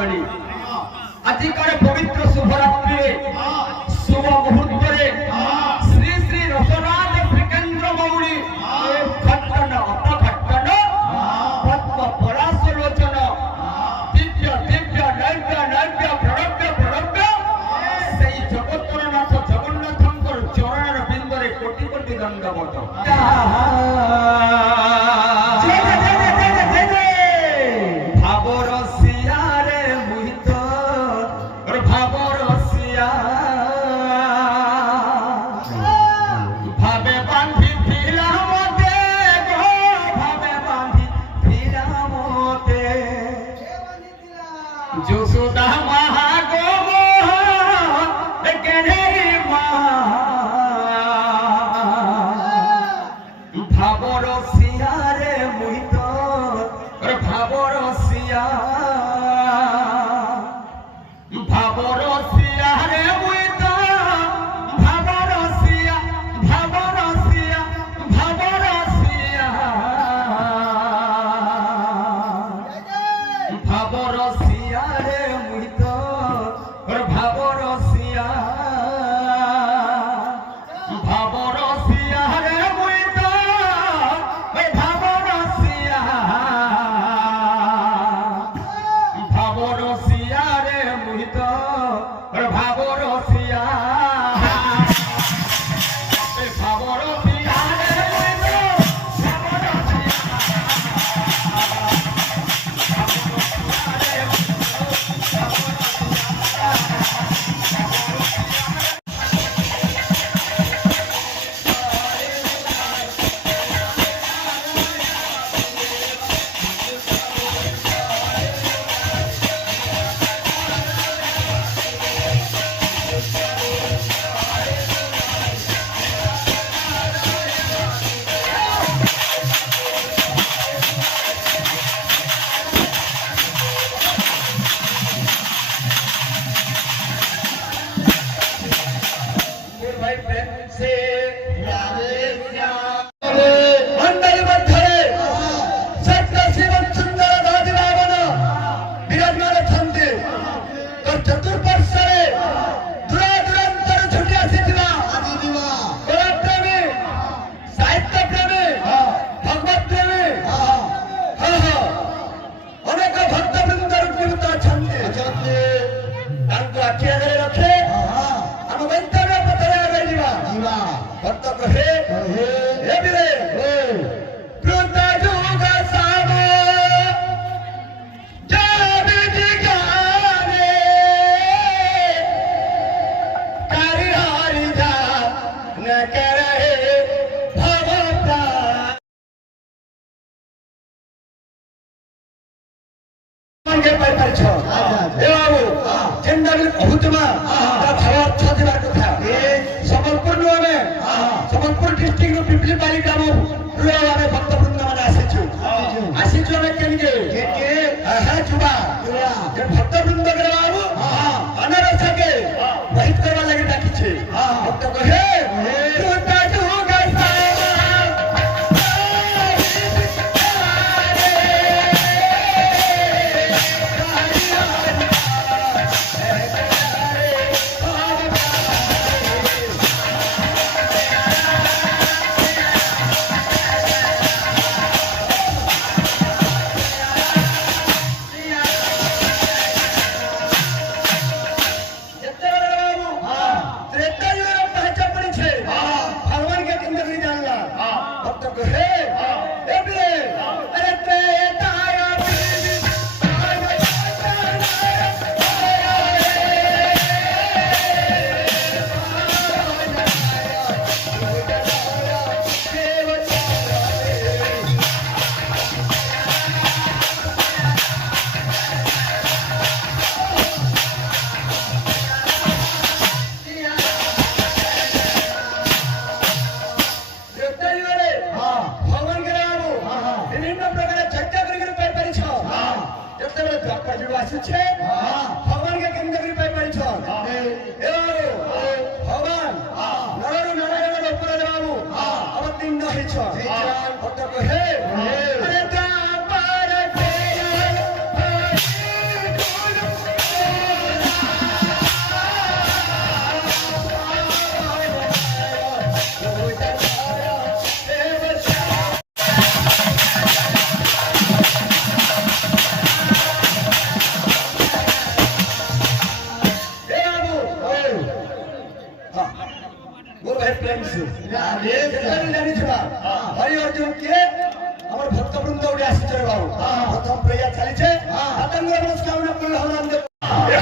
মণ্ডলী আজিকার পবিত্র শুভরাত্রি শুভ মুহূর্তে শ্রী শ্রী রসনাথ শ্রীকেন্দ্র মৌলী ঘট্টন অত ঘট্টন পদ্ম পলাশ লোচন দিব্য দিব্য নৈব্য নৈব্য প্রণব্য প্রণব্য সেই জগত্তর নাথ জগন্নাথঙ্কর চরণের বিন্দরে কোটি কোটি দণ্ডবত। যশোদা ভাবর সিয়ারে মুহিত ভাবর সিয়া ভাবর সিয়ারে মুহিত ভাবর সিয়া ভাবর সিয়া ভাবর সিয়া ভাবর সিয়ারে মুহিত ভাবর সিয়া ভাবর সিয়ারে মুহিত ভাবর সিয়া ভাবর সিয়ারে মুহিত ভাবর সিয়া ভাবর সিয়ারে মুহিত ভাবর সম্বলপুর ডিস্ট্রিক্ট পিপলি বাড়ি গ্রাম আমি ভক্ত বৃন্দ মানে আসিছু আমি কেমকে যুবা ভক্ত বৃন্দ গ্রাম অনারসকে রহিত করবার লাগে ডাকিছে ভক্ত কহে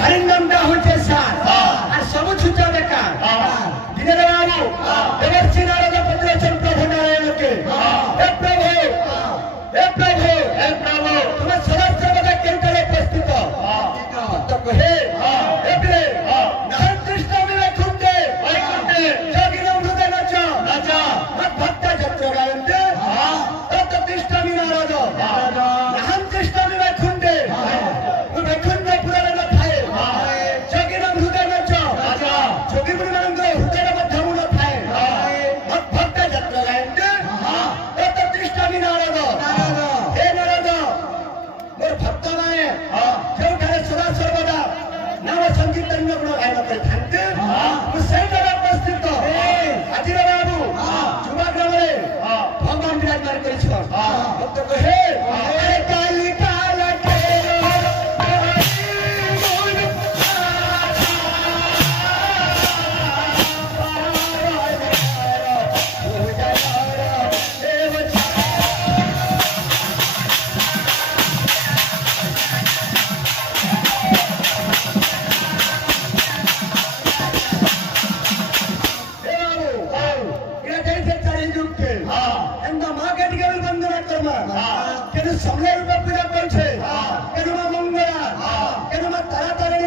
হরির নামটা হচ্ছে সার আর সবু ছুটা বেকার দিনের বাবু দেবর্ষি নারদ প্রতিরোচন প্রভু নারায়ণকে হে প্রভু হে প্রভু হে প্রভু তোমার সদস্য সর্বদা কেন্দ্রে উপস্থিত হে হে প্রে নাম কৃষ্ণ বিবেকুণ্ডে বৈকুণ্ঠে যোগিন হৃদে নাচ নাচ ভক্ত যত্র গায়ন্তে তত কৃষ্ণ নারদ নাম কৃষ্ণ বিবেকুণ্ডে বিবেকুণ্ড পুরাণ নথায় যোগিন হৃদে নাচ নাচ যোগী মুনিମାନଙ୍କ হৃদয়ের মধ্যে মূল থাকে ভক্ত যত্র গায়ন্তে তত কৃষ্ণ নারদ হে নারদ মোর ভক্ত মানে ଯେଉଁଠାରେ ସଦା ସର୍ବଦା ନାମ ସଂକୀର୍ତ୍ତନ ଗୁଣ ଗାୟନ କରିଥାନ୍ତି ମୁଁ ସେଇଠାରେ ଉପସ୍ଥିତ ଆଜିର ବାବୁ ଯୁବା ଗ୍ରାମରେ ଭଗବାନ ବିରାଜମାନ କରିଛ ଭକ୍ତ କହେ ଆରେ କାଲି କାଲ ସମୟ ରୂପେ ପୂଜା କରୁଛେ କେନୁ ମା ମଙ୍ଗଳା କେନୁ ମା ତାରା ତାରିଣୀ